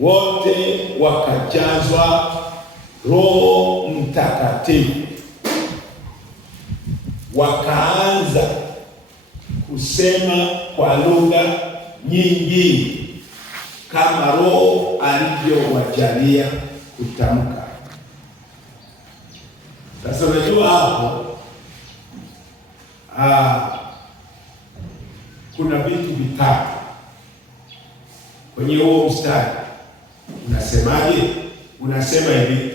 wote wakajazwa Roho Mtakatifu, wakaanza kusema kwa lugha nyingi kama Roho alivyowajalia kutamka. Sasa unajua hapo kuna vitu vitatu kwenye huo mstari. Unasemaje? Unasema hivi,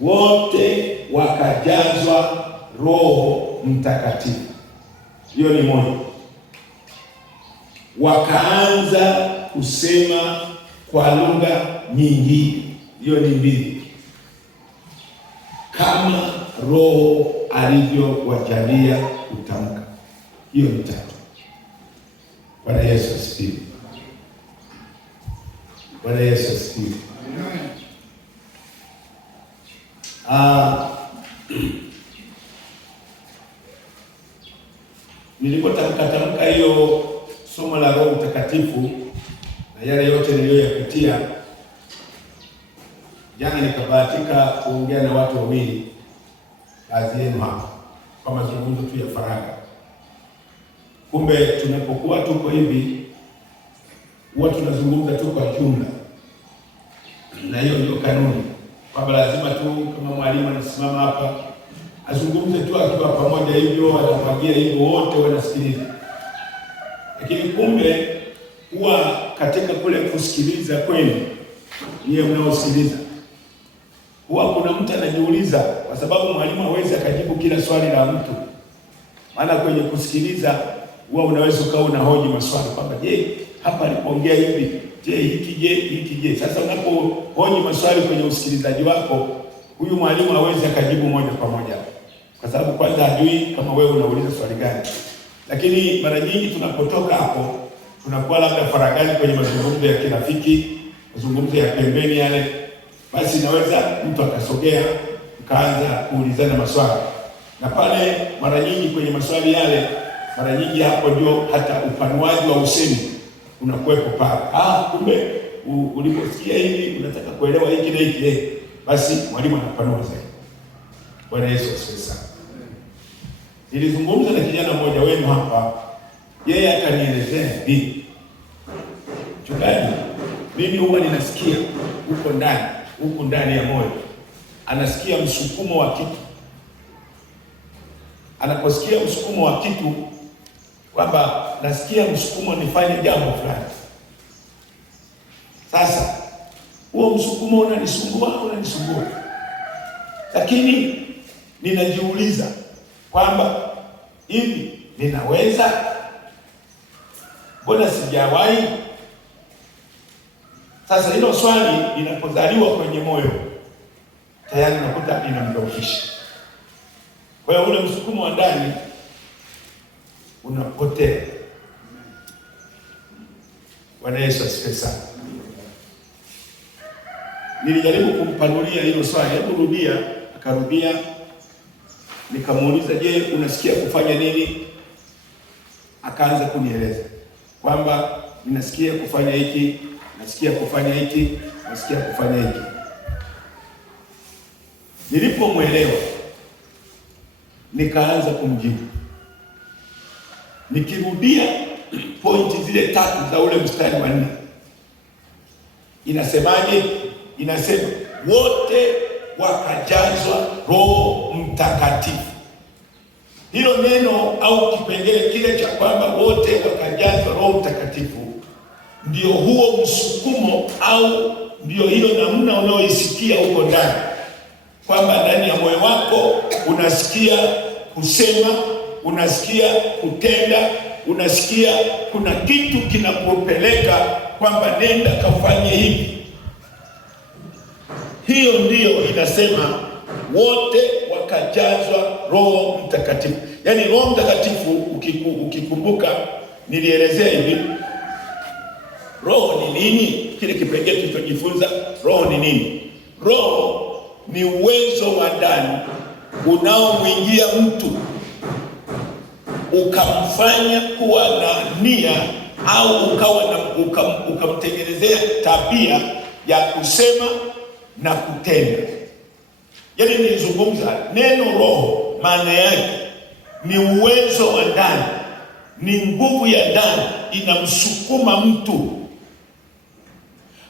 wote wakajazwa Roho Mtakatifu. Hiyo ni moja. Wakaanza kusema kwa lugha nyingi. Hiyo ni mbili. Kama Roho alivyowajalia kutamka. Hiyo ni tatu. Bwana Yesu asifiwe. Bwana Yesu asifiwe. Nilipotamka hiyo somo la Roho Mtakatifu na yale yote niliyoyapitia jana, nikabahatika kuongea na watu wawili, baadhi yenu hapa, kwa mazungumzo tu ya faragha. Kumbe tunapokuwa tuko hivi huwa tunazungumza tu kwa jumla, na hiyo ndio kanuni, kwamba lazima tu kama mwalimu anasimama hapa azungumze tu akiwa pamoja hivyo, anamwagia hivyo, wote wanasikiliza. Lakini kumbe huwa katika kule kusikiliza kwenu, niye mnaosikiliza, huwa kuna mtu anajiuliza, kwa sababu mwalimu hawezi akajibu kila swali la mtu. Maana kwenye kusikiliza huwa unaweza ukawa unahoji maswali kwamba je, hapa alipoongea hivi, je hiki je. Sasa unapohoji maswali kwenye usikilizaji wako, huyu mwalimu hawezi akajibu moja kwa moja, kwa sababu kwanza hajui kama wewe unauliza swali gani. Lakini mara nyingi tunapotoka hapo, tunakuwa labda faragani kwenye mazungumzo ya kirafiki, mazungumzo ya pembeni yale, basi inaweza mtu akasogea ukaanza kuulizana maswali, na pale mara nyingi kwenye maswali yale, mara nyingi hapo ndio hata upanuaji wa usemi unakuwepo pale. Kumbe uliposikia hivi unataka kuelewa hiki na hiki, basi mwalimu anapanua zaidi. Bwana Yesu asifiwe sana. Nilizungumza na kijana mmoja wenu hapa, yeye akanielezea hivi, mchungaji, mimi huwa ninasikia huko ndani ya moyo, anasikia msukumo wa kitu. Anaposikia msukumo wa kitu, kwamba nasikia msukumo nifanye jambo fulani. Sasa huo msukumo unanisumbua, lakini ninajiuliza kwamba hivi ninaweza? Mbona sijawahi? Sasa hilo swali linapozaliwa kwenye moyo, tayari nakuta inamdhoofisha. Kwa hiyo ule msukumo wa ndani unapotea. Bwana Yesu asifiwe sana. Nilijaribu kumpanulia hilo swali, hebu rudia. Akarudia. Nikamuuliza, je, unasikia kufanya nini? Akaanza kunieleza kwamba ninasikia kufanya hiki, nasikia kufanya hiki, nasikia kufanya hiki. Nilipomwelewa nikaanza kumjibu, nikirudia pointi zile tatu za ule mstari wa 4. Inasemaje? Inasema wote wakajazwa Roho Mtakatifu. Hilo neno au kipengele kile cha kwamba wote wakajazwa Roho Mtakatifu ndio huo msukumo, au ndio hiyo namna unaoisikia huko ndani, kwamba ndani ya moyo wako unasikia kusema, unasikia kutenda, unasikia kuna kitu kinakupeleka kwamba nenda kafanye hivi. Hiyo ndiyo inasema wote wakajazwa Roho Mtakatifu. Yaani Roho Mtakatifu, ukikumbuka nilielezea hivi, roho ni nini? Kile kipengele tulichojifunza, roho ni nini? Roho ni uwezo wa ndani unaomwingia mtu ukamfanya kuwa na nia au ukamtengenezea tabia ya kusema na kutenda. Yaani nilizungumza neno roho, maana yake ni uwezo wa ndani, ni nguvu ya ndani inamsukuma mtu.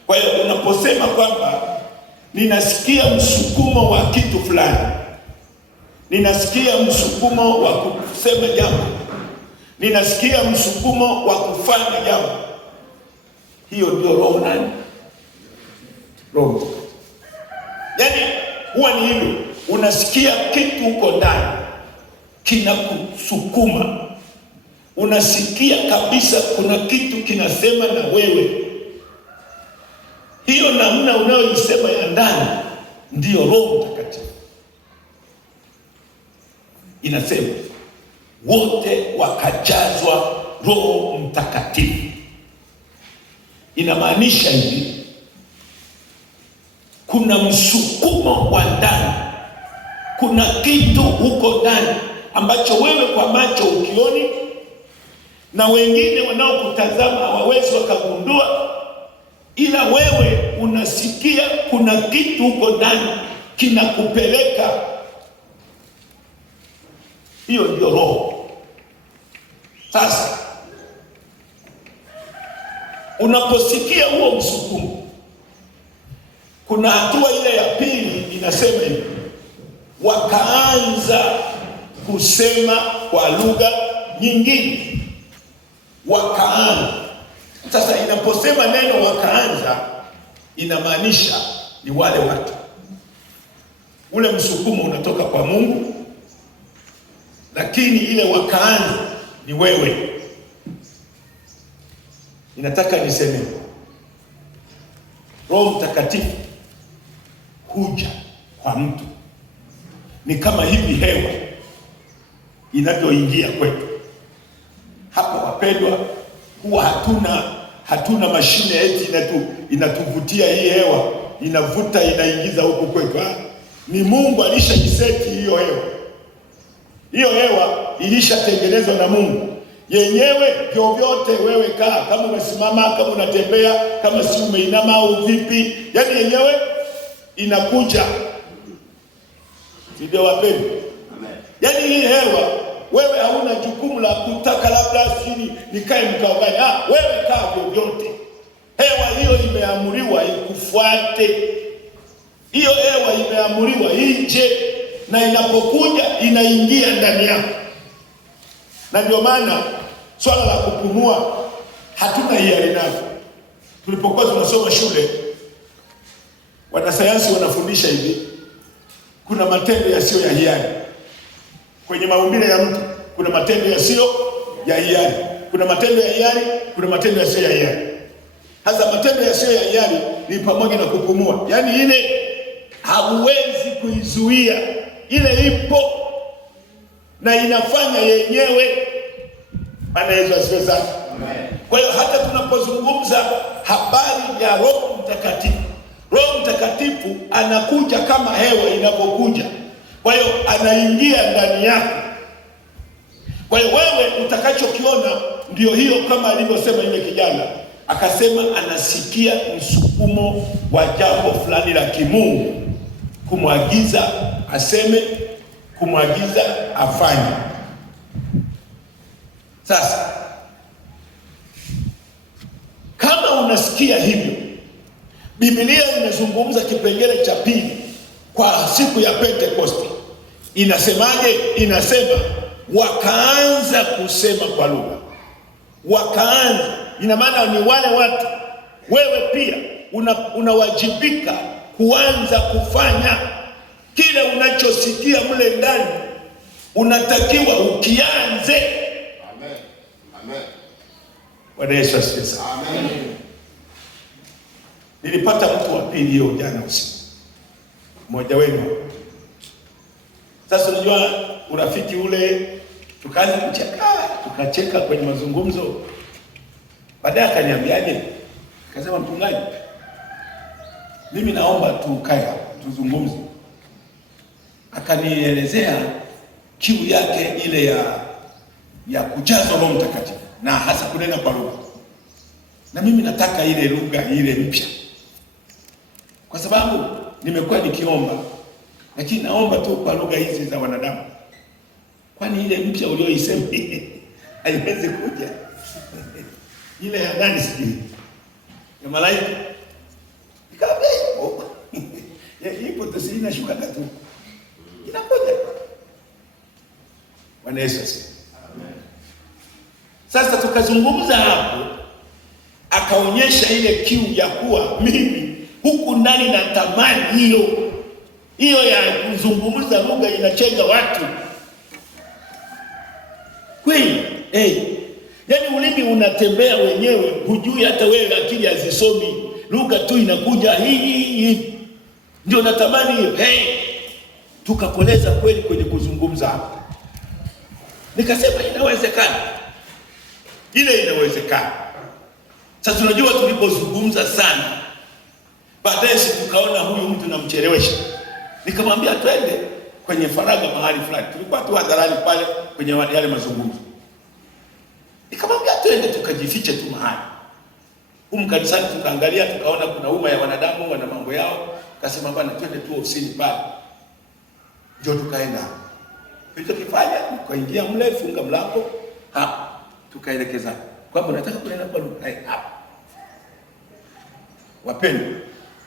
Kwa hiyo unaposema kwamba ninasikia msukumo wa kitu fulani, ninasikia msukumo wa kusema jambo, ninasikia msukumo wa kufanya jambo, hiyo ndio roho nani? Roho. Yaani huwa ni hilo, unasikia kitu huko ndani kinakusukuma, unasikia kabisa kuna kitu kinasema na wewe. Hiyo namna unayoisema ya ndani ndiyo Roho Mtakatifu. Inasema wote wakajazwa Roho Mtakatifu. Inamaanisha hivi, kuna msukumo wa ndani, kuna kitu huko ndani ambacho wewe kwa macho ukioni, na wengine wanaokutazama hawawezi wakagundua, ila wewe unasikia kuna kitu huko ndani kinakupeleka. Hiyo ndio roho. Sasa unaposikia huo msukumo, kuna hatua ile ya pili inasema hivi, wakaanza kusema kwa lugha nyingine. Wakaanza. Sasa inaposema neno wakaanza, inamaanisha ni wale watu, ule msukumo unatoka kwa Mungu, lakini ile wakaanza ni wewe. Ninataka niseme Roho Mtakatifu huja kwa mtu ni kama hivi hewa inavyoingia kwetu hapa. Wapendwa, huwa hatuna mashine eti inatuvutia hii hewa, inavuta inaingiza huku kwetu. Ni Mungu alishajiseti hiyo hewa. Hiyo hewa ilishatengenezwa na Mungu yenyewe. Vyovyote wewe kaa, kama umesimama, kama unatembea, kama si umeinama au vipi, yani yenyewe inakuja. Ndio wapendwa, yani hii hewa wewe hauna jukumu la kutaka labda sini nikae mkao gani. Wewe kaa vyovyote. Hewa hiyo imeamuriwa ikufuate. Hiyo hewa imeamuriwa ije, na inapokuja inaingia ndani yako. Na ndio maana swala la kupumua hatuna hiari nalo. Tulipokuwa tunasoma shule, wanasayansi wanafundisha hivi, kuna matendo yasiyo ya hiari. Kwenye maumbile ya mtu kuna matendo yasiyo ya hiari, kuna matendo ya hiari, kuna matendo yasiyo ya hiari. Hasa matendo yasiyo ya hiari ni pamoja na kupumua. Yaani ile hauwezi kuizuia, ile ipo na inafanya yenyewe. Bwana Yesu asifiwe sana. Kwa hiyo hata tunapozungumza habari ya Roho Mtakatifu, Roho Mtakatifu anakuja kama hewa inapokuja. Kwa hiyo anaingia ndani yako. Kwa hiyo wewe utakachokiona ndio hiyo, kama alivyosema yule kijana, akasema anasikia msukumo wa jambo fulani la kimungu, kumwagiza aseme, kumwagiza afanye. Sasa kama unasikia hivyo, Biblia imezungumza kipengele cha pili kwa siku ya Pentekoste. Inasemaje? Inasema wakaanza kusema kwa lugha. Wakaanza, ina maana ni wale watu. Wewe pia unawajibika kuanza kufanya kile unachosikia mle ndani, unatakiwa ukianze. Amen. Amen. Bwana Yesu asifiwe sana. Amen. Nilipata mtu wa pili hiyo jana usiku, mmoja wenu. Sasa unajua urafiki ule, tukaanza kucheka, tukacheka kwenye mazungumzo. Baadaye akaniambiaje? Akasema, mchungaji, mimi naomba tukae tuzungumze. Akanielezea kiu yake ile ya kujazwa Roho Mtakatifu, na hasa kunena kwa lugha. Na mimi nataka ile lugha ile mpya, kwa sababu nimekuwa nikiomba, lakini naomba tu kwa lugha hizi za wanadamu. Kwani ile mpya ulioisema haiwezi kuja ile ya nani sijui ya malaika? Nikamwambia ipo tu, si inashuka tu, inakuja. Bwana Yesu asifiwe. Sasa tukazungumza hapo, akaonyesha ile kiu ya kuwa mimi huku ndani natamani hiyo ya kuzungumza lugha inachenga watu kweli. Yaani ulimi unatembea wenyewe, hujui hata wewe, akili hazisomi, lugha tu inakuja hii. Ndio natamani hiyo. Tukakoleza kweli kwenye kuzungumza hapo. Nikasema inawezekana. Ile inawezekana. Sasa tunajua tulipozungumza sana, baadaye tukaona huyu mtu namchelewesha. Nikamwambia twende kwenye faraga mahali fulani. Tulikuwa tu hadharani pale kwenye yale mazungumzo. Nikamwambia twende tukajifiche tu mahali. Kanisani tukaangalia, tukaona kuna umma ya wanadamu wana mambo yao. Kasema bwana twende tu ofisini pale. Ndio tukaenda. Tulichokifanya tukaingia mle, funga mlango. Tukaelekeza kwamba nataka kuenda kwa hapa. Wapendwa,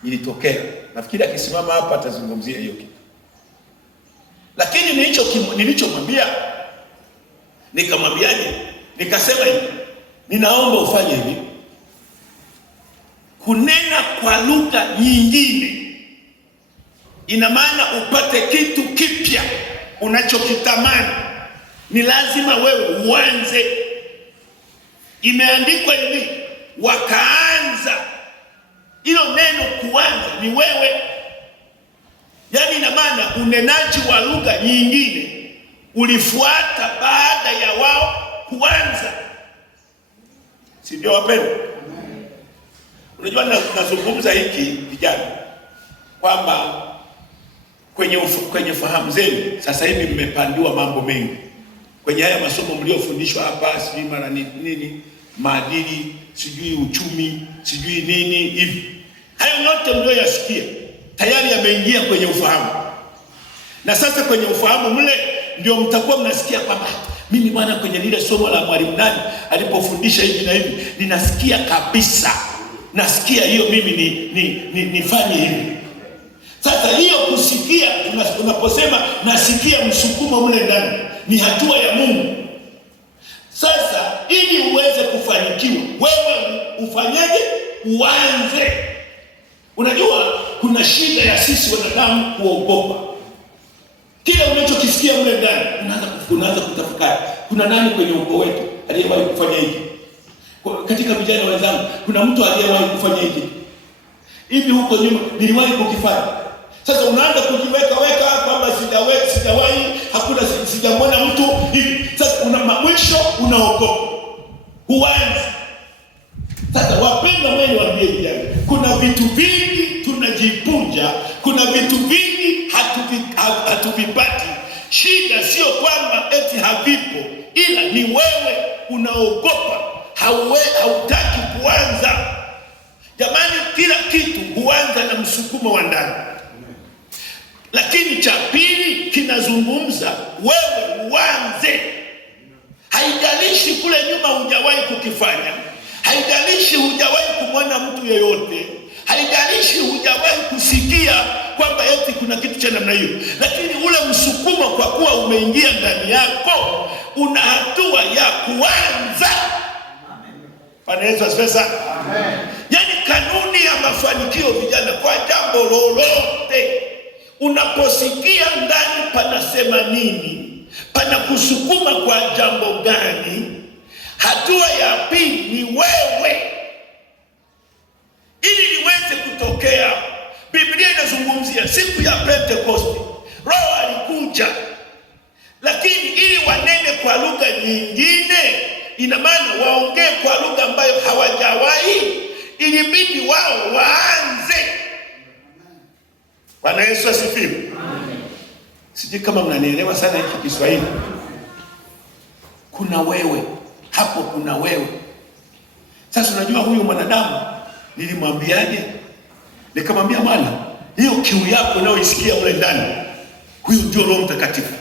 ilitokea. Nafikiri akisimama hapa atazungumzia hiyo kitu. Lakini nilichomwambia, nikamwambiaje? Nikasema hivi, ninaomba ufanye hivi, kunena kwa lugha nyingine. Ina maana upate kitu kipya unachokitamani, ni lazima wewe uanze. Imeandikwa hivi, wakaanza. Hilo neno kuanza ni wewe. Yaani ina maana unenaji wa lugha nyingine ulifuata baada ya wao kuanza. Si ndio wapendwa? Unajua nazungumza hiki vijana kwamba kwenye fahamu zenu sasa hivi mmepandiwa mambo mengi. Kwenye haya masomo mliofundishwa hapa, sijui mara nini, maadili, sijui uchumi, sijui nini hivi. Hayo yote mlioyasikia tayari yameingia kwenye ufahamu. Na sasa kwenye ufahamu mle ndio mtakuwa mnasikia kwamba mimi bwana, kwenye lile somo la mwalimu nani alipofundisha hivi na hivi, ninasikia kabisa. Nasikia hiyo mimi nifanye hivi. Sasa hiyo kusikia, unaposema nasikia msukumo mle ndani, ni hatua ya Mungu. Sasa ili uweze kufanikiwa, wewe ufanyeje? Uanze. Unajua kuna shida ya sisi wanadamu kuogopa. Kila unachokisikia mle ndani unaanza kutafakari, kuna nani kwenye ukoo wetu aliyewahi kufanya hivi? Katika vijana wenzangu kuna mtu aliyewahi kufanya hivi? Hivi huko nyuma niliwahi kukifanya. Sasa unaanza kujiweka kwamba sijawahi, hakuna, sijamwona mtu hivi. Sasa mwisho unaogopa. Huanzi. Sasa wapenda mwenye waambie vijana, kuna vitu vingi tunajipunja, kuna vitu vingi hatuvipati. Shida sio kwamba eti havipo, ila ni wewe unaogopa, hautaki kuanza. Jamani, kila kitu huanza na msukumo wa ndani. Lakini cha pili kinazungumza wewe uanze. Haijalishi kule nyuma hujawahi kukifanya, haijalishi hujawahi kumwona mtu yeyote, haijalishi hujawahi kusikia kwamba eti kuna kitu cha namna hiyo, lakini ule msukumo kwa kuwa umeingia ndani yako, una hatua ya kuanza. Bwana Yesu asifiwe sana. Amen. Yaani kanuni ya mafanikio vijana, kwa jambo lolote unaposikia ndani panasema nini, pana kusukuma kwa jambo gani, hatua ya pili ni wewe. Ili liweze kutokea, Biblia inazungumzia siku ya Pentekoste, Roho alikuja, lakini ili wanene kwa lugha nyingine, ina maana waongee kwa lugha ambayo hawajawahi, ilibidi wao waanze. Bwana Yesu asifiwe. Sijui kama mnanielewa sana hiki Kiswahili. Kuna wewe hapo, kuna wewe. Sasa unajua huyu mwanadamu nilimwambiaje? Nikamwambia Bwana, hiyo kiu yako unayoisikia mle ndani, huyu ndio Roho Mtakatifu.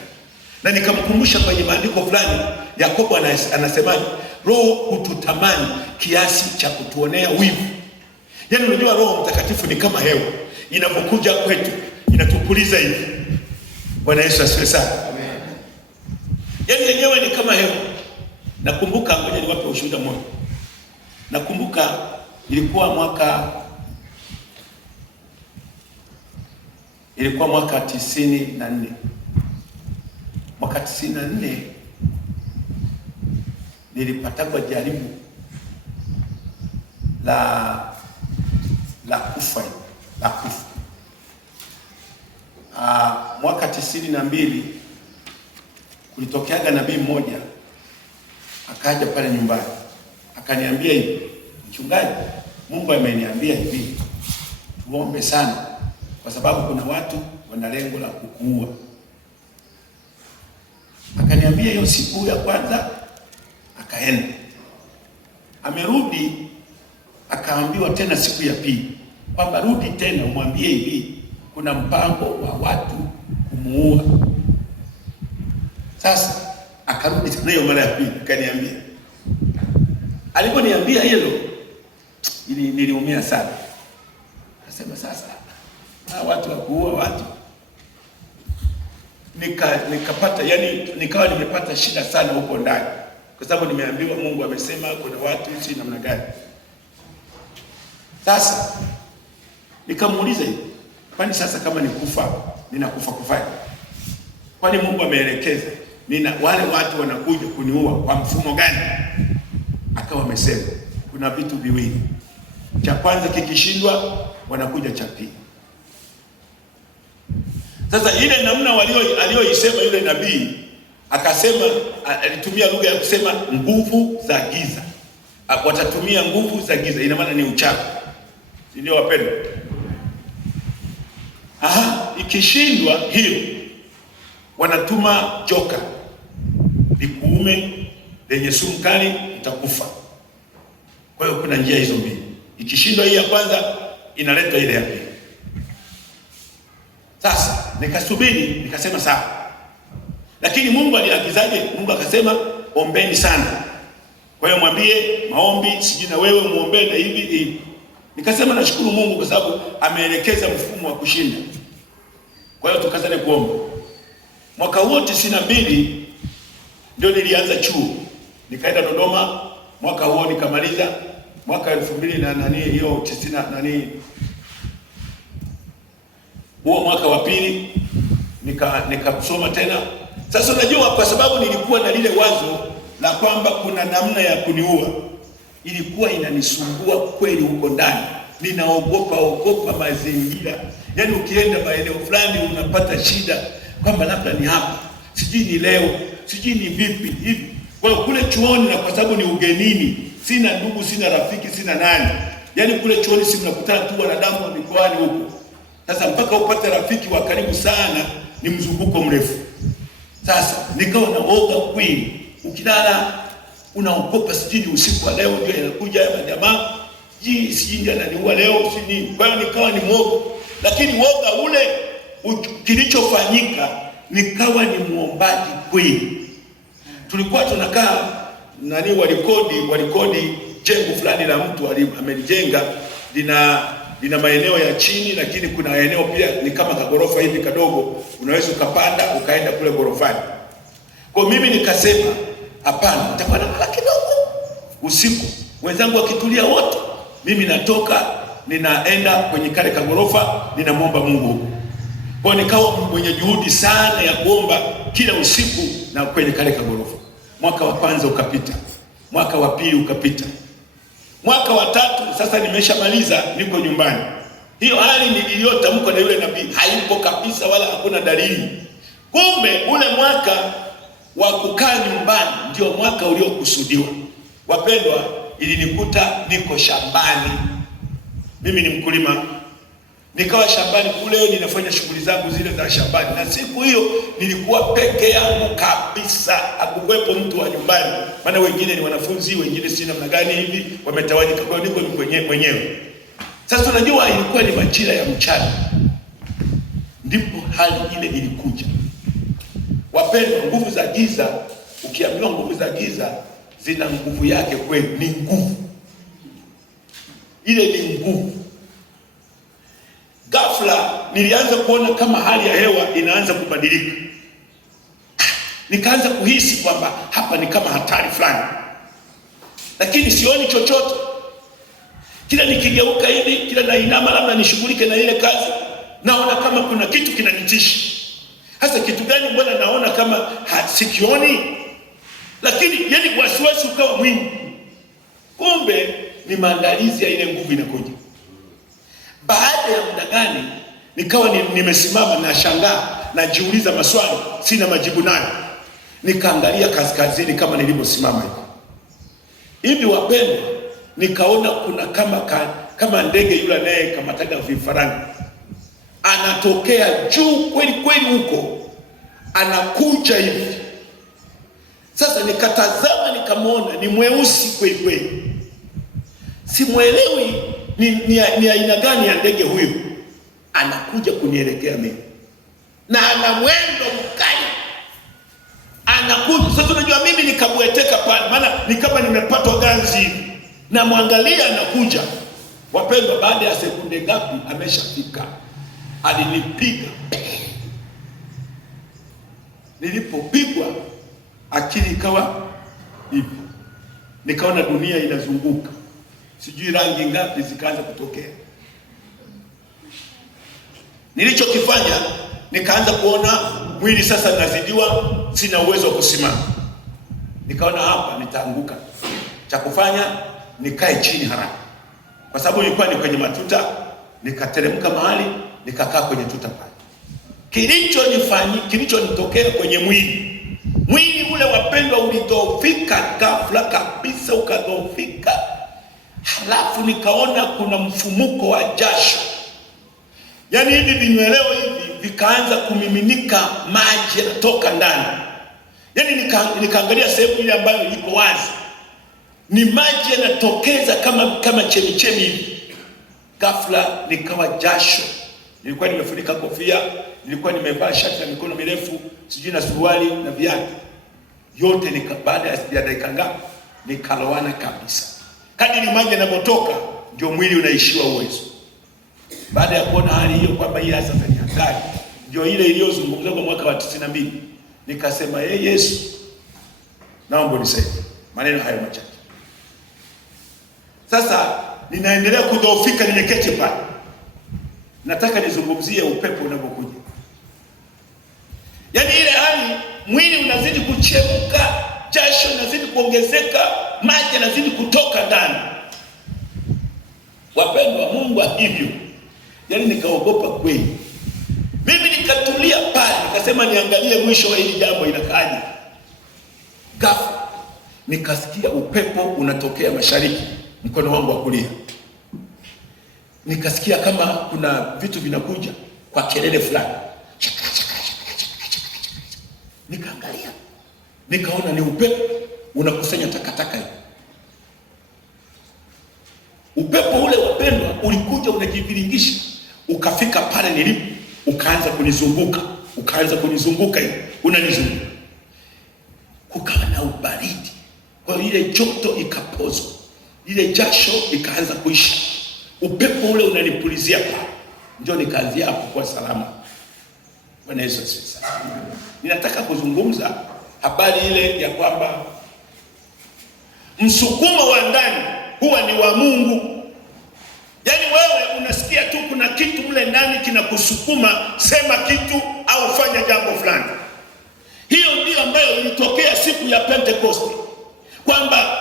Na nikamkumbusha kwenye maandiko fulani, Yakobo anasemaje? Roho hututamani kiasi cha kutuonea wivu. Yaani unajua Roho Mtakatifu ni kama hewa, inapokuja kwetu inatupuliza hivi. Bwana Yesu asifiwe sana. Amen. Yaani yenyewe ni kama hewa. Nakumbuka, ngoja niwape ushuhuda mmoja. Nakumbuka ilikuwa mwaka 94. Mwaka 94 nilipatagwa jaribu la kufa. Mwaka 92 kulitokeaga nabii mmoja akaja pale nyumbani akaniambia hivi, mchungaji, Mungu ameniambia hivi, tuombe sana kwa sababu kuna watu wana lengo la kukuua. Akaniambia hiyo siku ya kwanza, akaenda. Amerudi akaambiwa tena siku ya pili kwamba rudi tena umwambie hivi, kuna mpango wa watu kumuua. Sasa akarudi tena hiyo mara ya pili akaniambia. Aliponiambia hilo niliumia sana. Akasema sasa watu wa kuua watu. Nikapata yani nikawa nimepata shida sana huko ndani. Kwa sababu nimeambiwa Mungu amesema kuna watu si namna gani. Sasa nikamuuliza hivi, kwani sasa kama nikufa, ninakufa kufaje? Kwani Mungu ameelekeza wale watu wanakuja kuniua kwa mfumo gani? Akawa amesema kuna vitu viwili. Cha kwanza kikishindwa wanakuja cha pili. Sasa ile namna aliyoisema yule nabii, akasema, alitumia lugha ya kusema nguvu za giza. Watatumia nguvu za giza, ina maana ni uchawi. Ndio wapendwa. Ikishindwa hiyo wanatuma joka likuume lenye sumu kali, utakufa. Kwa hiyo kuna njia hizo mbili. Ikishindwa hii ya kwanza, inaleta ile ya pili. Sasa nikasubiri, nikasema sawa. Lakini Mungu aliagizaje? Mungu akasema ombeni sana. Kwa hiyo mwambie maombi, sijui na wewe muombe na hivi. Nikasema nashukuru Mungu kwa sababu ameelekeza mfumo wa kushinda. Kwa hiyo tukazane kuomba. Mwaka huo 92 ndio nilianza chuo. Nikaenda Dodoma, mwaka huo nikamaliza. Mwaka 2000 na nani hiyo 90 nani. Huo mwaka wa pili nikasoma tena. Sasa unajua kwa sababu nilikuwa na lile wazo la kwamba kuna namna ya kuniua, ilikuwa inanisumbua kweli huko ndani. Ninaogopa mazingira. Yaani ukienda maeneo fulani unapata shida kwamba labda ni hapa, sijui ni leo, sijui ni vipi hivi. Kwa hiyo kule chuoni, na kwa sababu ni ugenini, sina ndugu, sina rafiki, sina nani. Yaani kule chuoni si mnakutana tu wanadamu wa mikoani huko. Sasa mpaka upate rafiki wa karibu sana ni mzunguko mrefu. Sasa nikawa naoga kweli. Ukilala unaogopa, sijui ni usiku wa leo ndio yanakuja ya majamaa, sijui ndio ananiua leo, sijui. Kwa hiyo nikawa ni mwoga. Lakini woga ule kilichofanyika, nikawa ni muombaji kweli. Tulikuwa tunakaa walikodi jengo fulani la mtu amelijenga, lina maeneo ya chini, lakini kuna eneo pia ni kama kagorofa hivi kadogo, unaweza ukapanda ukaenda kule gorofani. Kwa mimi nikasema hapana, nitakuwa nalala kidogo usiku, wenzangu wakitulia wote, mimi natoka ninaenda kwenye kale kagorofa, ninamwomba Mungu. Kwa nikawa mwenye juhudi sana ya kuomba kila usiku na kwenye kale kagorofa. Mwaka wa kwanza ukapita, mwaka wa pili ukapita, mwaka wa tatu sasa nimeshamaliza, niko nyumbani. Hiyo hali niliyotamkwa na yule nabii haipo kabisa, wala hakuna dalili. Kumbe ule mwaka wa kukaa nyumbani ndio mwaka uliokusudiwa. Wapendwa, ilinikuta niko shambani. Mimi ni mkulima. Nikawa shambani kule ninafanya shughuli zangu zile za shambani, na siku hiyo nilikuwa peke yangu kabisa, hakuwepo mtu wa nyumbani, maana wengine ni wanafunzi, wengine si namna gani hivi wametawanyika, kwa hiyo niko mwenyewe. Sasa unajua ilikuwa ni majira ya mchana, ndipo hali ile ilikuja. Wapendwa, nguvu za giza, ukiambiwa nguvu za giza zina nguvu yake kweli, ni nguvu ile, ni nguvu. Ghafla nilianza kuona kama hali ya hewa inaanza kubadilika, nikaanza kuhisi kwamba hapa ni kama hatari fulani, lakini sioni chochote. Kila nikigeuka hivi, kila nainama labda nishughulike na ile kazi, naona kama kuna kitu kinanitisha. Hasa kitu gani? Mbona naona kama sikioni? Lakini yani wasiwasi ukawa mwingi. Kumbe ni maandalizi ya ile nguvu inakuja. Baada ya muda gani nikawa nimesimama na shangaa, najiuliza maswali sina majibu nayo. Nikaangalia kaskazini kama nilivyosimama hivi wapendwa, nikaona kuna kama ndege yule anayekamataga vifaranga anatokea juu kweli kweli huko, anakuja hivi. Sasa nikatazama, nikamwona ni mweusi kweli kweli, simwelewi ni aina gani ya ndege huyu. Anakuja kunielekea mimi na ana mwendo mkali, anakuja. Sasa unajua mimi nikabweteka pale, maana ni kama nimepatwa ganzi hivi, na mwangalia anakuja. Wapendwa, baada ya sekunde ngapi ameshafika, alinipiga. Nilipopigwa akili ikawa hivi, nikaona dunia inazunguka, sijui rangi ngapi zikaanza kutokea. Nilichokifanya, nikaanza kuona mwili sasa nazidiwa, sina uwezo wa kusimama. Nikaona hapa nitaanguka. Cha kufanya nikae chini haraka, kwa sababu nilikuwa ni kwenye matuta. Nikateremka mahali, nikakaa kwenye tuta pale. Kilichonitokea kwenye mwili ule wapendwa, ulidhoofika ghafla kabisa, ukadhoofika. Halafu nikaona kuna mfumuko wa jasho, yaani hivi vinyweleo hivi vikaanza kumiminika, maji yanatoka ndani. Yaani nikaangalia sehemu ile ambayo iko wazi, ni maji yanatokeza kama chemichemi hivi. Ghafla nikawa jasho. Nilikuwa nimefunika kofia, nilikuwa nimevaa shati la mikono mirefu, sijui na suruali na viatu yote. Baada ya dakika ngapi nikalowana kabisa. Kadiri maji yanapotoka ndio mwili unaishiwa uwezo. Baada ya kuona hali hiyo kwamba hii sasa ni hatari, ndio ile iliyozungumzwa kwa mwaka wa 92, nikasema Yesu, naomba unisaidie. Maneno hayo machache. Sasa ninaendelea kudhoofika, nimeketi pale. Nataka nizungumzie upepo unapokuja. Yaani ile hali, mwili unazidi kuchemka, jasho linazidi kuongezeka, maji yanazidi kutoka ndani. Wapendwa, Mungu hivyo. Yaani nikaogopa kweli. Mimi nikatulia pale, nikasema niangalie mwisho wa hili jambo inakaje. Ghafla nikasikia upepo unatokea mashariki, mkono wangu wa kulia. Nikasikia kama kuna vitu vinakuja kwa kelele fulani. Nikaangalia, nikaona ni upepo unakusanya takataka hiyo. Upepo ule wapendwa, ulikuja unajiviringisha, ukafika pale nilipo, ukaanza kunizunguka hivi, unanizunguka. Kukawa na ubaridi, kwa hiyo ile joto ikapozwa, ile jasho ikaanza kuisha. Upepo ule unanipulizia pale, ndio nikaanzia hapo kwa salama. Bwana Yesu asifiwe. Ninataka kuzungumza habari ile ya kwamba msukumo wa ndani huwa ni wa Mungu. Yaani wewe unasikia tu kuna kitu mle ndani kinakusukuma, sema kitu au fanya jambo fulani. Hiyo ndio ambayo ilitokea siku ya Pentecost, kwamba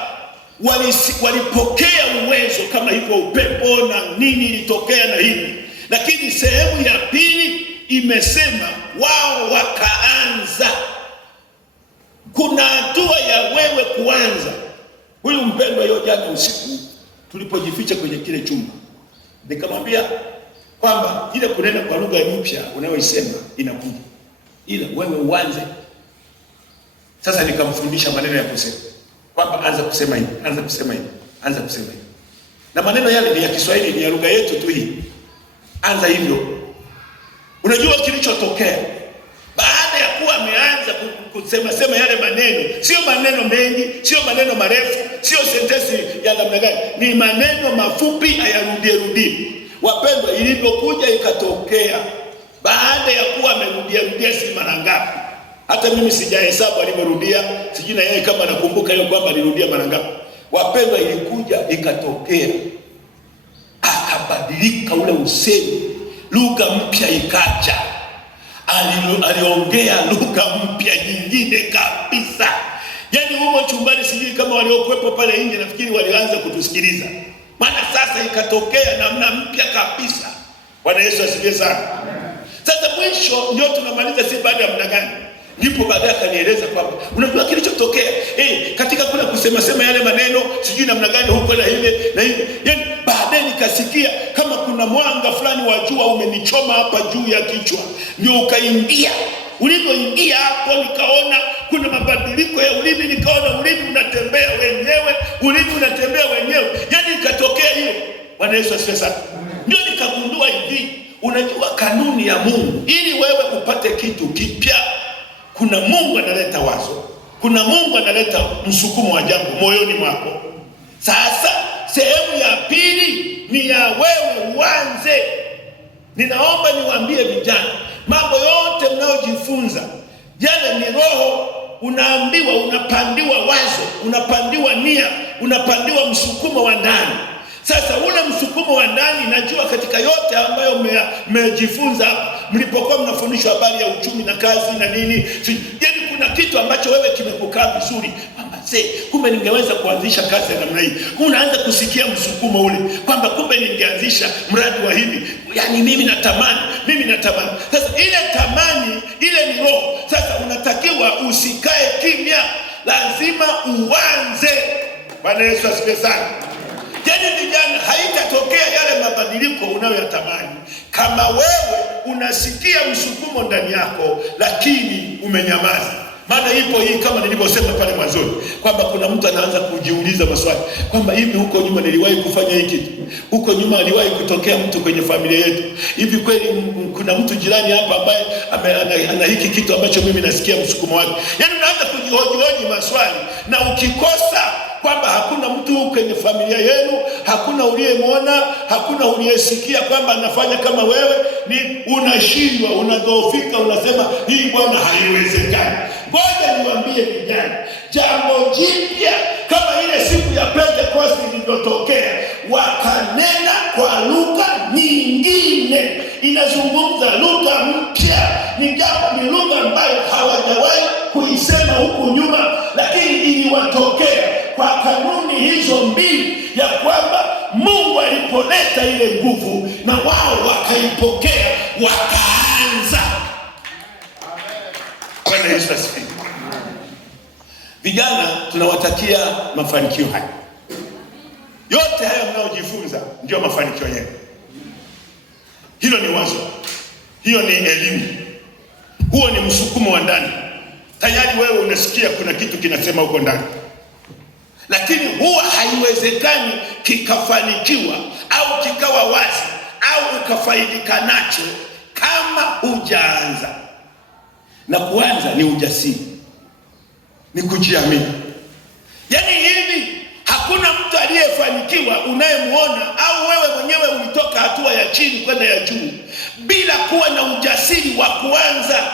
walipokea uwezo kama hivyo, upepo na nini ilitokea na hivi. Lakini sehemu ya pili imesema wao wakaanza. Kuna hatua ya wewe kuanza. Huyu mpendwa, hiyo jana usiku tulipojificha kwenye kile chumba, nikamwambia kwamba ile kunena kwa lugha mpya unayoisema inakuja, ila wewe uanze sasa. Nikamfundisha maneno ya kusema kwamba anza kusema hivi, anza kusema hivi, anza kusema hivi, na maneno yale ni ya Kiswahili, ni ya lugha yetu tu hii. Anza hivyo. Unajua kilichotokea baada ya kuwa ameanza kusema yale maneno, sio maneno mengi, sio maneno marefu, sio sentensi ya namna gani, ni maneno mafupi ayarudie. Wapendwa, ilivyokuja ikatokea baada ya kuwa amerudia si mara ngapi, hata mimi sijahesabu alivyorudia, sijui na yeye kama nakumbuka hiyo kwamba alirudia mara ngapi. Wapendwa, ilikuja ikatokea akabadilika ule usemi, lugha mpya ikaja, aliongea lugha mpya nyingine kabisa. Yaani huko chumbani, sijui kama waliokuwepo pale nje, nafikiri walianza kutusikiliza, maana sasa ikatokea namna mpya kabisa. Bwana Yesu asifiwe sana. Sasa mwisho ndio tunamaliza, si baada ya muda gani, ndipo baadaye akanieleza kwamba unajua kilichotokea katika kula kusema yale maneno sijui namna gani huko na ile na ile. Yaani baadaye nikasikia kama kuna mwanga fulani wa jua umenichoma hapa juu ya kichwa, ndio ukaingia. Ulivyoingia hapo nikaona kuna mabadiliko ya ulimi, nikaona ulimi unatembea wenyewe, ulimi unatembea wenyewe. Yaani ikatokea hiyo. Bwana Yesu asifiwe sana. Ndio nikagundua hivi, unajua kanuni ya Mungu, ili wewe upate kitu kipya, kuna Mungu analeta wazo, kuna Mungu analeta msukumo wa jambo moyoni mwako. Sasa sehemu ya pili ni ya wewe uanze. Ninaomba niwaambie vijana, mambo yote mnayojifunza yale ni roho. Unaambiwa, unapandiwa wazo, unapandiwa nia, unapandiwa msukumo wa ndani. Sasa ule msukumo wa ndani, najua katika yote ambayo mmejifunza mlipokuwa mnafundishwa habari ya uchumi na kazi na nini, yaani kuna kitu ambacho wewe kimekukaa vizuri, kwamba kumbe ningeweza kuanzisha kazi ya namna hii. Unaanza kusikia msukumo ule kwamba kumbe ningeanzisha mradi wa hivi, yaani mimi natamani. Sasa ile tamani ile ni roho. Sasa unatakiwa usikae kimya, lazima uanze. Bwana Yesu asifiwe sana. Yaani vijana, haitatokea yale mabadiliko unayoyatamani kama wewe unasikia msukumo ndani yako lakini umenyamaza. Maana ipo hii kama nilivyosema pale mwanzoni kwamba kuna mtu anaanza kujiuliza maswali kwamba hivi huko nyuma niliwahi kufanya hiki kitu, huko nyuma aliwahi kutokea mtu kwenye familia yetu, hivi kweli kuna mtu jirani hapa ambaye ana hiki kitu ambacho mimi nasikia msukumo wake. Yaani unaanza kujihoji maswali, na ukikosa kwamba hakuna mtu kwenye familia yenu, hakuna uliyemwona, hakuna uliyesikia kwamba anafanya kama wewe, ni unashindwa, unadhoofika, unasema hii bwana haiwezekani. Ngoja niwaambie vijana jambo jipya, kama ile siku ya Pentecost iliyotokea, wakanena kwa lugha nyingine, inazungumza lugha mpya. Ni lugha ambayo hawajawahi kuisema huku nyuma, lakini iliwatokea kwa kanuni hizo mbili, ya kwamba Mungu alipoleta ile nguvu na wao wakaipokea, wakaanza. Bwana Yesu asifiwe. Vijana, tunawatakia mafanikio haya. Yote haya mnaojifunza ndio mafanikio yenu. Hilo ni wazo, hiyo ni elimu, huo ni msukumo wa ndani. Tayari wewe unasikia kuna kitu kinasema huko ndani, lakini huwa haiwezekani kikafanikiwa au kikawa wazi au ukafaidika nacho kama hujaanza. Na kuanza ni ujasiri, ni kujiamini. Yaani hivi hakuna mtu aliyefanikiwa unayemuona, au wewe mwenyewe ulitoka hatua ya chini kwenda ya juu bila kuwa na ujasiri wa kuanza.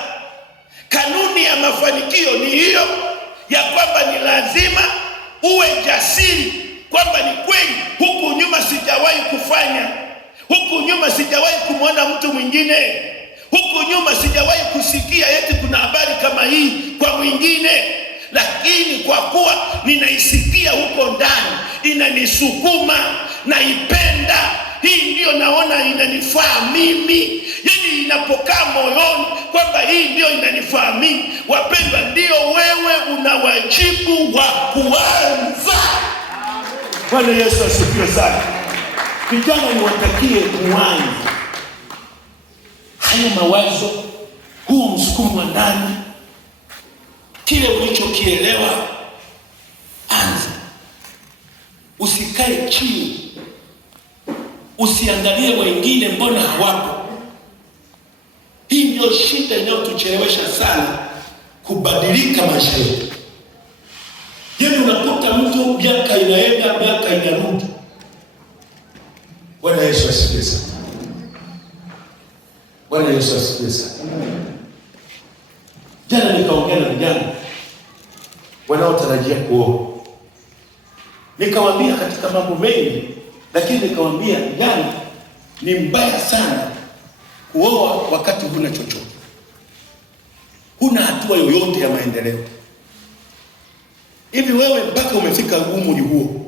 Kanuni ya mafanikio ni hiyo, ya kwamba ni lazima uwe jasiri kwamba ni kweli, huku nyuma sijawahi kufanya, huku nyuma sijawahi kumwona mtu mwingine, huku nyuma sijawahi kusikia eti kuna habari kama hii kwa mwingine, lakini kwa kuwa ninaisikia huko ndani, inanisukuma, naipenda, hii ndio naona inanifaa mimi. Yaani inapokaa moyoni kwamba hii ndio inanifaa mimi, wapendwa, ndio wewe una wajibu wa kuanza. Bwana Yesu asifiwe sana. Vijana, niwatakie mwanzo. hayo mawazo, huo msukumo wa ndani, kile ulichokielewa, anza. Usikae chini, usiangalie wengine mbona hawapo. Hii ndio shida inayotuchelewesha sana kubadilika maisha yetu. Yaani unakuta mtu miaka inaenda, miaka inarudi. Bwana Yesu asifiwe sana. Bwana Yesu asifiwe sana. Jana nikaongea na vijana wanaotarajia kuoa. Nikamwambia katika mambo mengi, lakini nikamwambia jana, ni mbaya sana kuoa wakati huna chochote. Huna hatua yoyote ya maendeleo. Hivi wewe mpaka umefika umri huo,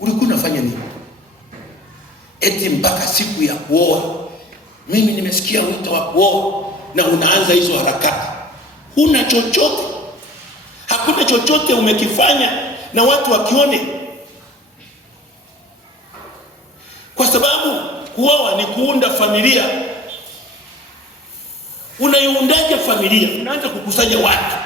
ulikuwa unafanya nini? Eti mpaka siku ya kuoa, mimi nimesikia wito wa kuoa, na unaanza hizo harakati. Huna chochote. Hakuna chochote umekifanya na watu wakione. Kwa sababu kuoa ni kuunda familia. Unaiundaje familia? Unaanza kukusanya watu.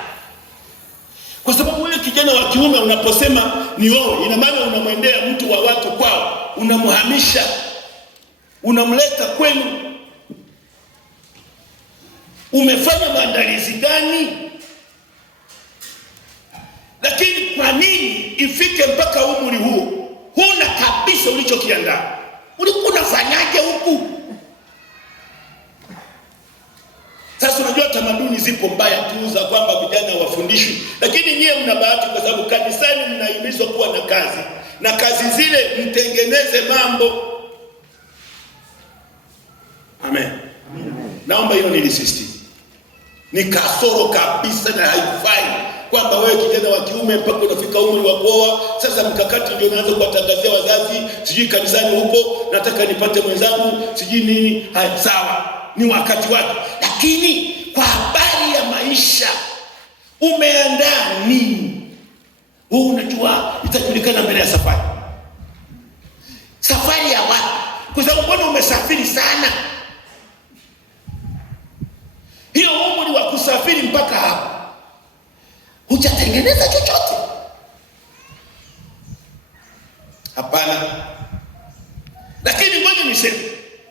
Kwa sababu wewe kijana wa kiume unaposema nioe, ina maana unamwendea mtu wa watu kwao, unamhamisha, unamleta kwenu. Umefanya maandalizi gani? Lakini kwa nini ifike mpaka umri huo huna kabisa ulichokiandaa? Ulikuwa unafanyaje huku? Sasa unajua tamaduni zipo mbaya tu za kwamba vijana wafundishwe, lakini nyie mna bahati kwa sababu kanisani mnahimizwa kuwa na kazi, na kazi zile mtengeneze mambo. Amen. Naomba hiyo nilisisitize. Ni kasoro kabisa na haifai kwamba wewe kijana wa kiume mpaka unafika umri wa kuoa, sasa mkakati ndio unaanza kuwatangazia wazazi, sijui kanisani huko nataka nipate mwenzangu, sijui nini. Hai, sawa, ni wakati wake. Lakini kwa habari ya maisha umeandaa nini? Wewe unajua itajulikana mbele ya safari. Safari ya wapi? Kwa sababu mbona umesafiri sana? Hiyo umri wa kusafiri mpaka hapo hujatengeneza chochote. Hapana. Lakini ngoja niseme,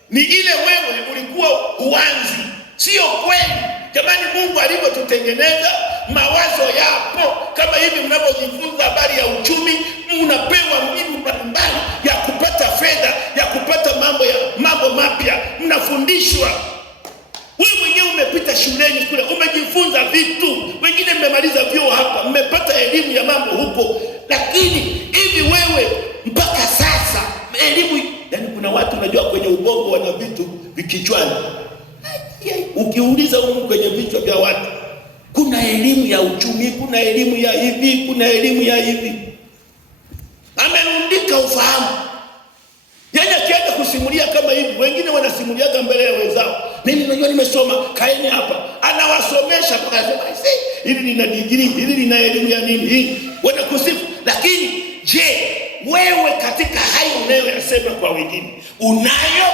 ni ile wewe ulikuwa huanzi. Sio kweli. Jamani, Mungu alivyotutengeneza, mawazo yapo. Kama hivi mnapojifunza habari ya uchumi, unapewa mbinu mbalimbali ya kupata fedha, ya kupata mambo mapya, mnafundishwa. Wewe mwenyewe umepita shuleni kule, umejifunza vitu. Wengine mmemaliza vyuo hapa, mmepata elimu ya mambo huko. Lakini hivi wewe mpaka sasa elimu, yani kuna watu unajua kwenye ubongo wana vitu vikichwani. Ukiuliza huko kwenye vichwa vya watu, kuna elimu ya uchumi, kuna elimu ya hivi, kuna elimu ya hivi. Amerundika ufahamu. Yaani akianza kusimulia kama hivi, wengine wanasimuliaga mbele ya wenzao. Mimi najua nimesoma, kaeni hapa. Anawasomesha akasema, hili lina degree, hili lina elimu ya nini hii. Wanakusifu. Lakini je, wewe katika hayo unayoyasema kwa wengine, unayo?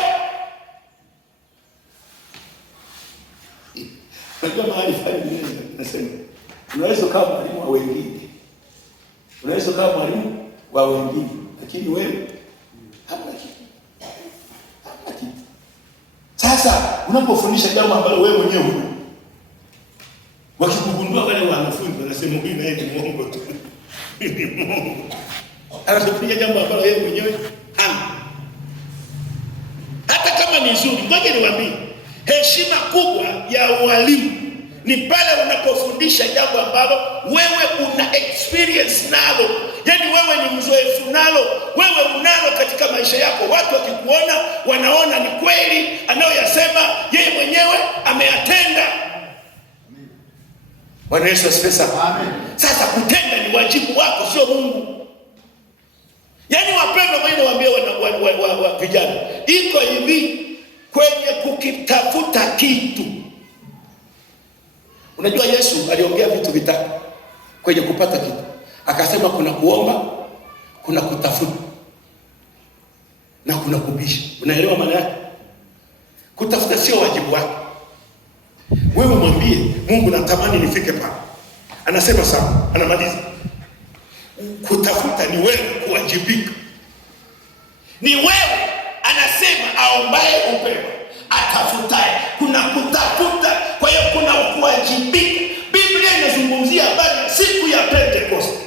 Unajua mahali fulani nasema, unaweza kama mwalimu wa wengine. Unaweza kama mwalimu wa wengine, lakini wewe hamna kitu. Sasa unapofundisha jambo ambalo wewe mwenyewe huna, wakikugundua wale wanafunzi wanasema huyu naye ni mwongo tu. Anatufundisha jambo ambalo yeye mwenyewe hana. Hata kama ni nzuri, ngoja niwaambie, heshima kubwa ya walimu ni pale unapofundisha jambo ambalo wewe una experience nalo. Yaani wewe ni mzoefu nalo, wewe unalo katika maisha yako. Watu wakikuona wanaona ni kweli anayoyasema yeye mwenyewe ameyatenda. Bwana Yesu asifiwe sana. Amen. Sasa kutenda ni wajibu wako, sio Mungu. Yaani wapendwa, mimi nawaambia wa vijana, iko hivi kwenye kukitafuta kitu. Unajua Yesu aliongea vitu vitatu kwenye kupata kitu. Akasema kuna kuomba, kuna kutafuta, na kuna kubisha. Unaelewa maana yake? Kutafuta sio wajibu wake. Wewe mwambie Mungu, natamani nifike pale. Anasema sawa, anamaliza. Kutafuta ni wewe, kuwajibika ni wewe. Anasema aombaye hupewa, atafutaye. Kuna kutafuta, kwa hiyo kuna kuwajibika. Biblia inazungumzia habari ya siku ya Pentekoste,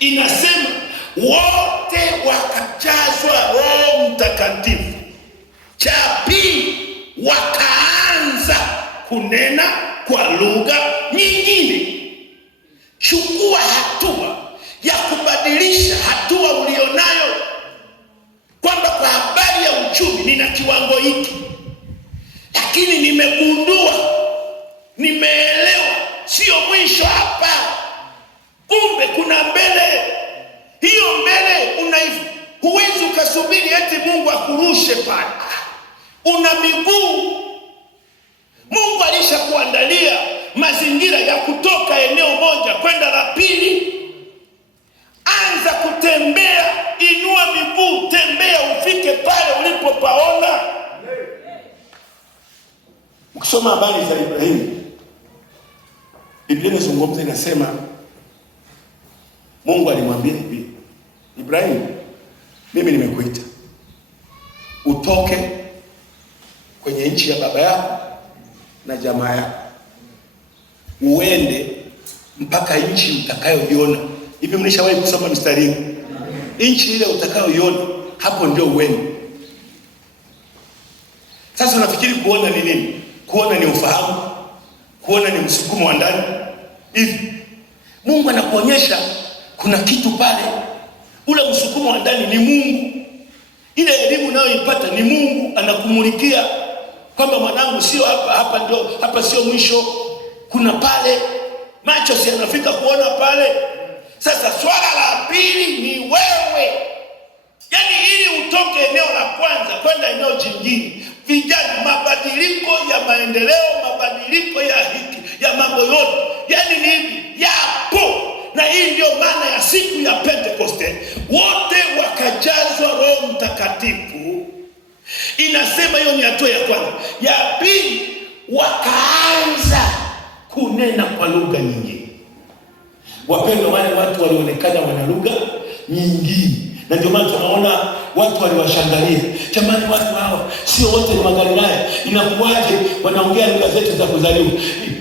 inasema wote wakajazwa Roho Mtakatifu. Cha pili, wakaanza kunena kwa lugha nyingine. Chukua hatua ya kubadilisha hatua ulionayo, kwamba kwa habari ya uchumi nina kiwango hiki, lakini nimegundua, nimeelewa, sio mwisho hapa, kumbe kuna mbele. Hiyo mbele huwezi ukasubiri eti Mungu akurushe pale. Una miguu. Mungu alishakuandalia mazingira ya kutoka eneo moja kwenda la pili. Anza kutembea, inua miguu, tembea ufike pale ulipopaona. Ukisoma habari za Ibrahimu, Biblia inazungumza, inasema Mungu alimwambia hivi, Ibrahimu, mimi nimekuita utoke kwenye nchi ya baba yako na jamaa yako, uende mpaka nchi utakayoiona. Hivi mlishawahi kusoma mstari huu? Nchi ile utakayoiona, hapo ndio uende. Sasa unafikiri kuona ni nini? Kuona ni ufahamu, kuona ni msukumo wa ndani. Hivi Mungu anakuonyesha kuna kitu pale. Ule msukumo wa ndani ni Mungu. Ile elimu unayoipata ni Mungu anakumulikia kwamba mwanangu, sio hapa ndio, hapa sio mwisho. Kuna pale, macho si yanafika kuona pale. Sasa swala la pili ni wewe. Yaani ili utoke eneo la kwanza kwenda eneo jingine, vijana, mabadiliko ya maendeleo, mabadiliko ya hiki, ya mambo yote, yaani ni hivi, yapo. Na hii ndio maana ya siku ya Pentekoste, wote wakajazwa Roho Mtakatifu. Inasema hiyo ni hatua ya kwanza. Ya pili, wakaanza kunena kwa lugha nyingine. Wapendwa, wale watu walionekana wana lugha nyingine, na ndio maana tunaona watu waliwashangalia. Jamani, watu hao sio wote ni Magalilaya, inakuwaje wanaongea lugha zetu za kuzaliwa?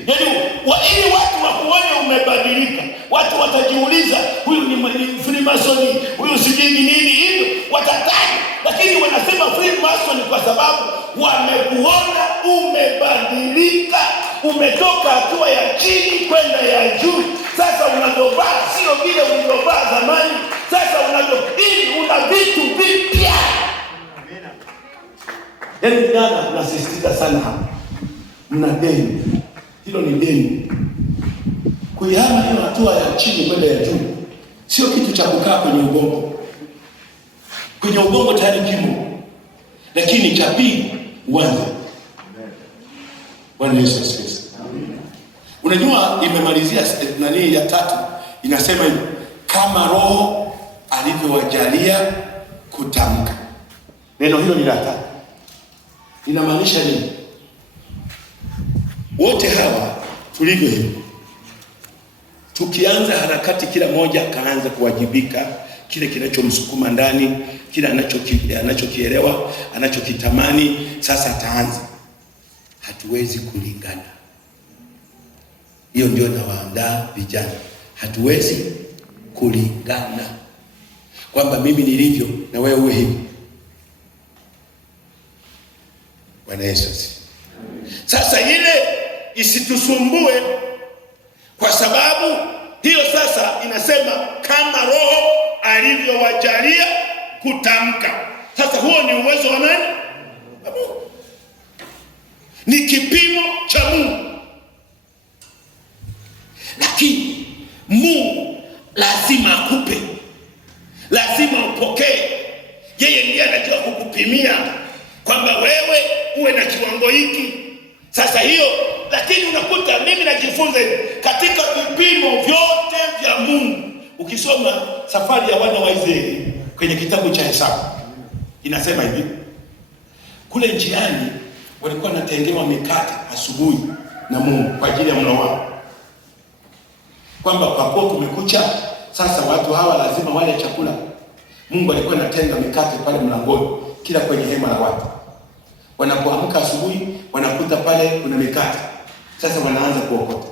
Yaani ili watu wakuone umebadilika. Watu watajiuliza, huyu ni Freemason, huyu sijui nini hivyo, watataja. Lakini wanasema Freemason kwa sababu wamekuona umebadilika, umetoka hatua ya chini kwenda ya juu. Sasa unavyovaa sio vile ulivyovaa zamani. Sasa ili una vitu vipya. Amina. Yaani jana nasisitiza sana hapa, mna deni. Hilo ni deni. Kuihama hiyo hatua ya chini kwenda ya juu sio kitu cha kukaa kwenye ubongo. Kwenye ubongo tayari kimo, lakini cha pili uanze. Bwana Yesu asifiwe. Unajua imemalizia nani ya tatu, inasema hivi, kama Roho alivyowajalia kutamka. Neno hilo ni la tatu. Inamaanisha nini? Wote hawa tulivyo hivi, tukianza harakati, kila mmoja akaanza kuwajibika kile kinachomsukuma ndani, kile anachokielewa, anachokitamani, sasa ataanza. Hatuwezi kulingana. Hiyo ndio nawaandaa vijana. Hatuwezi kulingana, kwamba mimi nilivyo na wewe uwe hivi. Bwana Yesu. Sasa ile isitusumbue, kwa sababu hiyo sasa inasema kama Roho alivyowajalia kutamka. Sasa huo ni uwezo wa nani? Ni kipimo cha Mungu. Lakini Mungu lazima akupe, lazima upokee. Yeye ndiye anajua kukupimia kwamba wewe uwe na kiwango hiki. Sasa hiyo, lakini unakuta mimi najifunza katika vipimo vyote vya Mungu. Ukisoma safari ya wana wa Israeli kwenye kitabu cha Hesabu, inasema hivi, kule njiani walikuwa wanatengewa mikate asubuhi na Mungu kwa ajili ya mlo wao, kwamba kwa kuwa kumekucha sasa watu hawa lazima wale chakula. Mungu alikuwa anatenga mikate pale mlangoni, kila kwenye hema la watu. Wanapoamka asubuhi wanakuta pale kuna mikate, sasa wanaanza kuokota.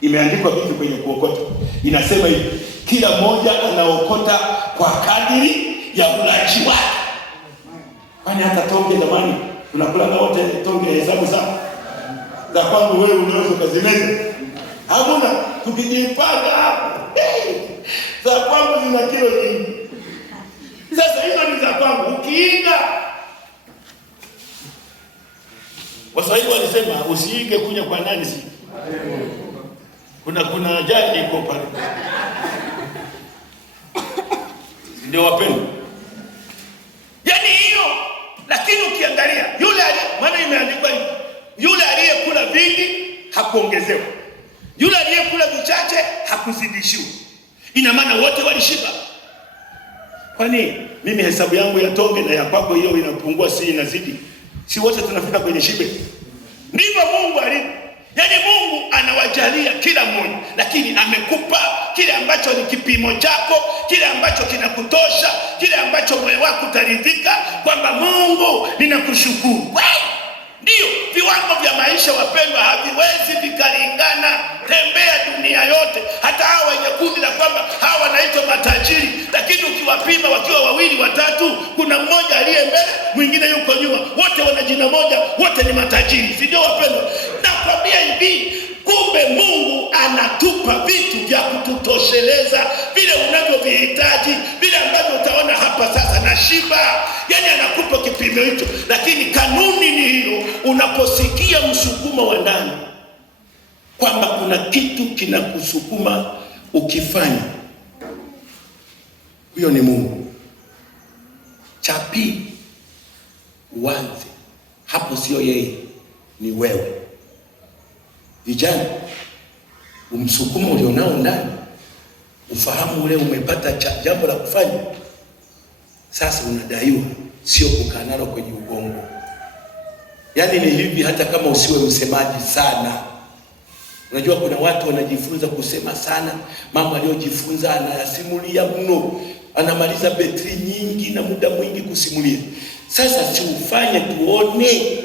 Imeandikwa vitu kwenye kuokota, inasema hivi, kila mmoja anaokota kwa kadiri ya ulaji wake. Kwani hata tonge zamani tunakula na wote tonge hesabu za kwangu wewe unaweza ukazimeza? Hakuna. Tukijipanga hapo za kwangu zina kilo nyingi. Sasa hizo ni za kwangu, ukiiga. Waswahili walisema usiige kunya kwa nani, si kuna ajali iko pale. Ndio wapendwa, yaani hiyo. Lakini ukiangalia yule maana imeandikwa hivi, yule aliyekula vingi hakuongezewa, yule aliyekula vichache hakuzidishiwa. Ina maana wote walishiba. Kwani mimi hesabu yangu ya tonge na ya kwako hiyo inapungua, si inazidi? Si wote tunafika kwenye shibe? Ndivyo Mungu alivyo. Yaani Mungu anawajalia kila mmoja, lakini amekupa kile ambacho ni kipimo chako, kile ambacho kinakutosha, kile ambacho moyo wako utaridhika kwamba Mungu ninakushukuru. Ndio viwango vya maisha wapendwa haviwezi vikalingana. Tembea dunia yote, hata hawa wenye kundi la kwamba hawa wanaitwa matajiri, lakini ukiwapima wakiwa wawili watatu, kuna mmoja aliye mbele, mwingine yuko nyuma, wote wana jina moja, wote ni matajiri, si ndio wapendwa? Nakwambia hivi, kumbe Mungu anatupa vitu vya kututosheleza vile unavyovihitaji, vile ambavyo utaona hapa sasa na shiba. Yaani anakupa kipimo hicho, lakini kanuni ni hilo. Unaposikia msukumo wa ndani kwamba kuna kitu kinakusukuma ukifanya, huyo ni Mungu. Cha pili, uanze hapo, sio yeye, ni wewe. Vijana, umsukumo ulionao ndani, ufahamu ule umepata jambo la kufanya, sasa unadaiwa, sio kukaa nalo kwenye ubongo. Yaani ni hivi, hata kama usiwe msemaji sana. Unajua kuna watu wanajifunza kusema sana, mambo aliyojifunza anayasimulia mno, anamaliza betri nyingi na muda mwingi kusimulia. Sasa si ufanye tuone.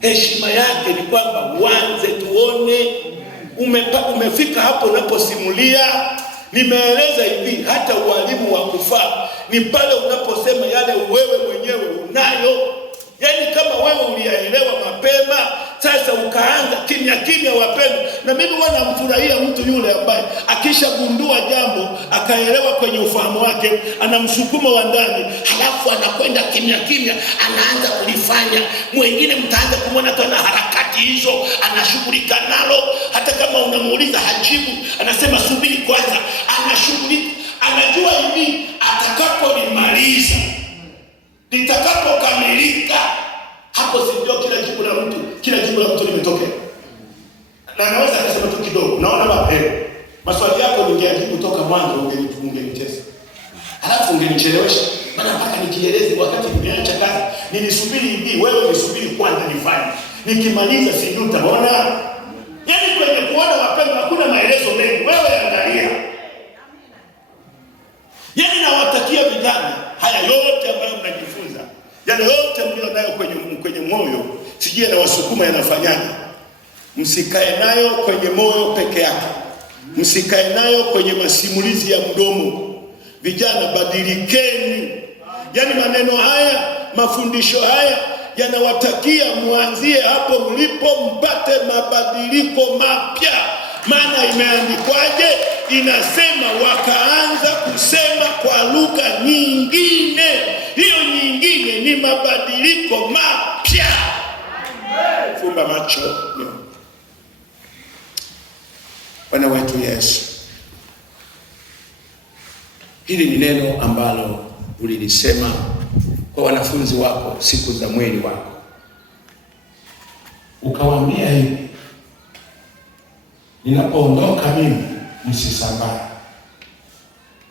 Heshima yake ni kwamba uanze tuone. Umefika hapo unaposimulia. Nimeeleza hivi, hata ualimu wa kufaa ni pale unaposema yale wewe mwenyewe unayo. Yaani kama wewe uliyaelewa mapema, sasa ukaanza kimya kimya wapendwa. Na mimi huwa namfurahia mtu yule ambaye akishagundua jambo, akaelewa kwenye ufahamu wake, ana msukumo wa ndani, halafu anakwenda kimya kimya, anaanza kulifanya. Mwingine mtaanza kumwona tu ana harakati hizo, anashughulika nalo. Hata kama unamuuliza hajibu, anasema subiri kwanza, anashughulika. Anajua hivi, atakapolimaliza, litakapokamilika, hapo si ndio kila jibu la mtu limetokea. Na anaweza akasema tu kidogo, naona baba, maswali yako ningejibu toka mwanzo, ungenicheza. Halafu ungenichelewesha. Maana mpaka nikieleze wakati nimeacha kazi, nilisubiri hivi, wewe nisubiri kwanza nifanye. Nikimaliza si ndio utaona. Yaani kwenye kuona wapendwa hakuna maelezo mengi, wewe angalia. Yaani nawatakia vijana haya yote ambayo mnajifunza, yale yote mlio nayo kwenye moyo, sijui na wasukuma yanafanyaje. Msikae nayo kwenye moyo peke yake. Msikae nayo kwenye masimulizi ya mdomo. Vijana, badilikeni. Yaani maneno haya, mafundisho haya yanawatakia muanzie hapo mlipo, mpate mabadiliko mapya. Maana imeandikwaje? Inasema wakaanza kusema kwa lugha nyingine. Hiyo nyingine ni mabadiliko mapya. Fumba macho. Bwana wetu Yesu, hili ni neno ambalo ulilisema kwa wanafunzi wako siku za mwili wako. Ukawaambia hivi, ninapoondoka mimi msisambae,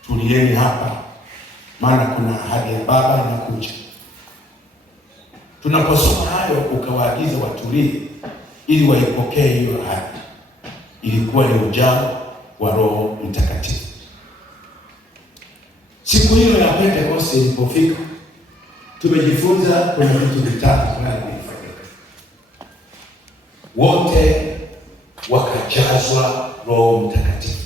tulieni hapa, maana kuna ahadi ya Baba inakuja. Tunaposoma hayo, ukawaagiza watulie ili waipokee hiyo ahadi, ilikuwa ni ujao wa Roho Mtakatifu. Siku hiyo ya Pentekoste ilipofika, tumejifunza kuna vitu vitatu vilivyofanyika. Wote wakajazwa Roho Mtakatifu.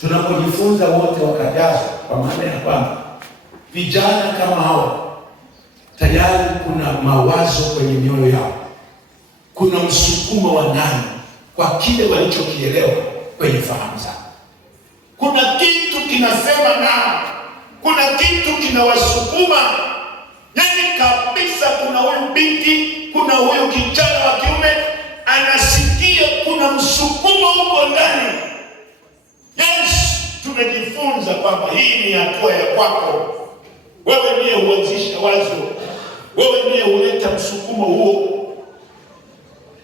Tunapojifunza wote wakajazwa, kwa maana ya kwamba vijana kama hao tayari kuna mawazo kwenye mioyo yao, kuna msukumo wa ndani kwa kile walichokielewa kwenye fahamu zao. Kuna kitu kinasema nao, kuna kitu kinawasukuma. Yani kabisa, kuna huyu binti, kuna huyu kijana wa kiume anasikia kuna msukumo huko ndani. Yes, tumejifunza kwamba hii ni hatua ya kwako. Wewe ndiye huanzisha wazo, wewe ndiye huleta msukumo huo.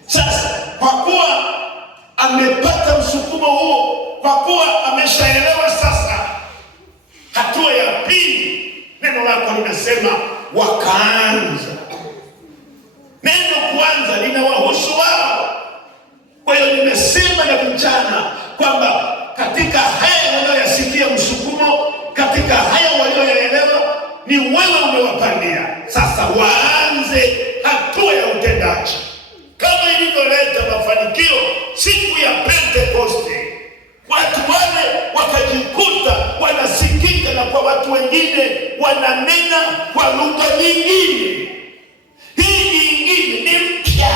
Sasa kwa kuwa amepata msukumo huo, kwa kuwa ameshaelewa sasa, hatua ya pili, neno lako linasema wakaanza. Neno kuanza linawahusu wao. Kwa hiyo nimesema na vijana kwamba katika haya wanayoyasikia msukumo, katika haya walioyaelewa, ni wewe umewapandia. Sasa waanze hatua ya utendaji, kama ilivyoleta mafanikio siku ya Pentekoste. Watu wale wakajikuta wanasikika, na kwa watu wengine wananena kwa lugha nyingine. Hii nyingine ni mpya,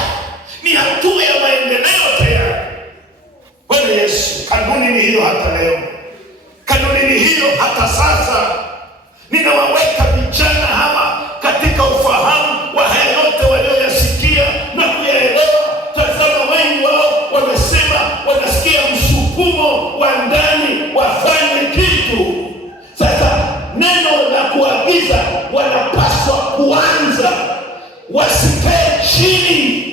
ni hatua ya maendeleo tayari. Bwana Yesu, kanuni ni hiyo hata leo, kanuni ni hiyo hata sasa. Ninawaweka vijana hawa katika ufahamu wa haya yote walioyasikia na kuyaelewa. Tazama, wengi wao wamesema wanasikia msukumo wa ndani wafanye kitu. Sasa neno la kuagiza, wanapaswa kuanza, wasikae chini,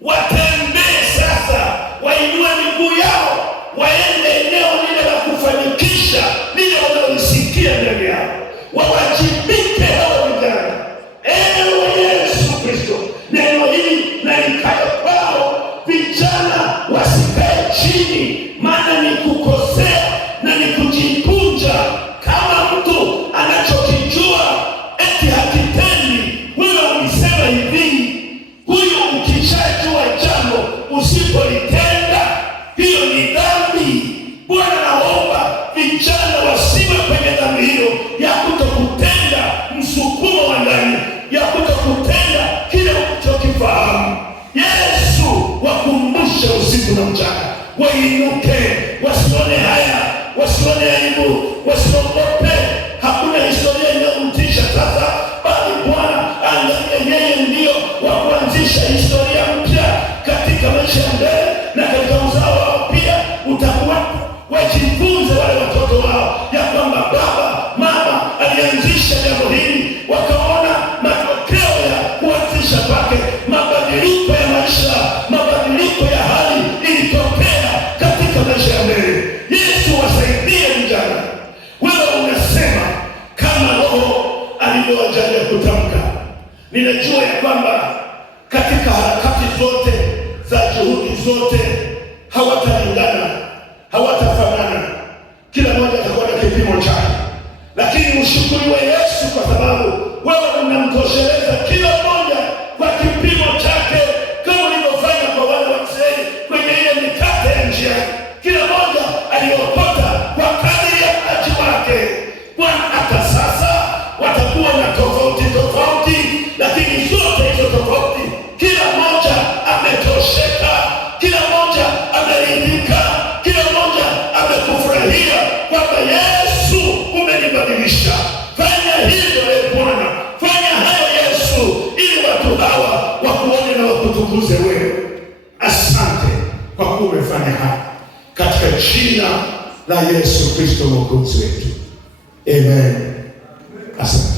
watembee sasa, wainue miguu yao, waende eneo lile la kufanikisha lile wanalosikia ndani yao, wawajibike hao vijana. Ewe Yesu Kristo, neno hili na likae kwao, vijana wasikae chini, maana ni kukosea na ni kujipunja. Kama mtu anachokijua eti hakitendi, wewe ulisema hivi, huyo ukishajua jambo usipolitenda, hiyo ni dhambi. Bwana, naomba vijana wasiwe kwenye dhambi hiyo ya kutokutenda msukumo wa ndani, ya kutokutenda kile ulichokifahamu. Yesu, wakumbushe usiku na mchana, wainuke, wasione haya, wasione aibu, wasiogope. Hakuna historia inayomtisha sasa, bali Bwana angalia, yeye ndio wa kuanzisha historia mpya katika maisha ya mbele na katika uzao wao pia utakuwa. Wajifunze wale watoto wao ya kwamba baba, mama alianzisha jambo hili, wakaona matokeo ya kuanzisha kwake, mabadiliko ya maisha, mabadiliko ya hali ilitokea katika maisha ya mbele. Yesu, wasaidie vijana. Wewe unasema kama Roho alivyowajalia kutamka. Ninajua ya kwamba katika harakati zote za juhudi zote hawatalingana, hawatafanana, kila mmoja atakuwa na kipimo chake, lakini ushukuriwe Yesu kwa sababu wewe unamtosheleza kila mmoja kwa kipimo chake, kama ulivyofanya kwa wale wa Israeli kwenye ile mikate ya njia. Kila mmoja aliokota kwa kadiri ya mtaji wake. Bwana, hata sasa watakuwa na tofauti tofauti, lakini zote hizo tofauti, kila mmoja ametosheka, kila mmoja ameridhika, kila mmoja amekufurahia kwamba Yesu umenibadilisha. Fanya hivyo Bwana, fanya hayo Yesu, ili watu hawa wakuone na wakutukuze wewe. Asante kwa kuwa umefanya haya, katika jina la Yesu Kristo mwokozi wetu, amen. Asante.